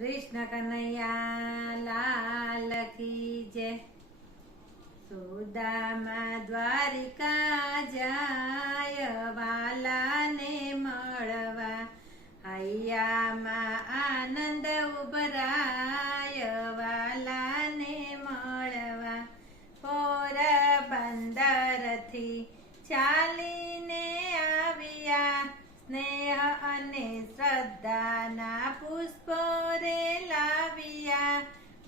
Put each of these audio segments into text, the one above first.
कृष्ण कन्हैया लाल की जय। सुदामा द्वारिका જાય વાલાને મળવા, હૈયામાં આનંદ ઉભરાય વાલાને મળવા. પોરબંદરથી ચાલીને આવ્યા, સ્નેહ અને શ્રદ્ધાના પુષ્પો રે લાવ્યા.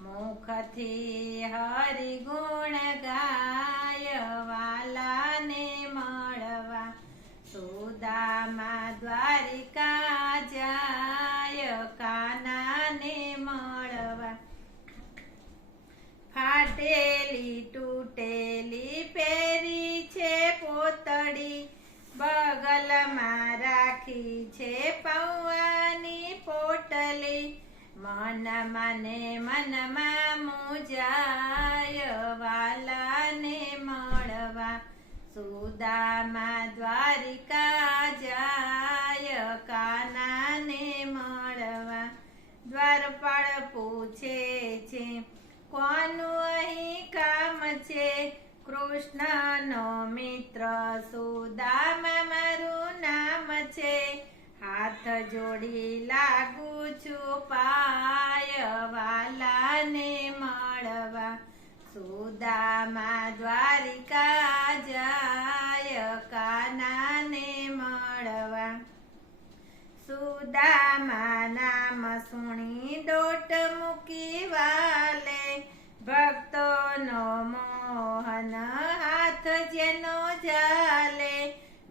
મુખથી હરિગુણ ગાય વાલાને મળવા, સુદામા દ્વારિકા જાય કાનાને મળવા. ફાટેલી તૂટેલી પહેરી છે પોતડી, બગલમાં રાખી છે પૌવાની પોટલી. મનમાં ને મનમાં મૂંઝાય વાલાને મળવા, સુદામા દ્વારિકા જાય કાનાને મળવા. દ્વારપાળ પૂછે છે કોનું અહીં કામ છે, કૃષ્ણનો મિત્ર સુદામા મારું નામ છે. હાથ જોડી લાગુ છું પાય વાલાને મળવા, સુદામા દ્વારિકા જાય કાનાને મળવા. સુદામા નામ સુણી દોટ મૂકી વાલે, ભક્તોનો મોહન હાથ જેનો ઝાલે.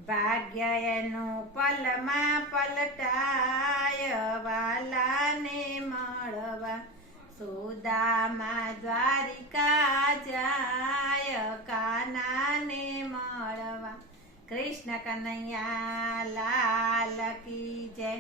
ભાગ્ય એનું પલમાં પલટાય વાલાને મળવા, સુદામા દ્વારિકા જાય કાનાને મળવા. કૃષ્ણ કનૈયા લાલ કી જય.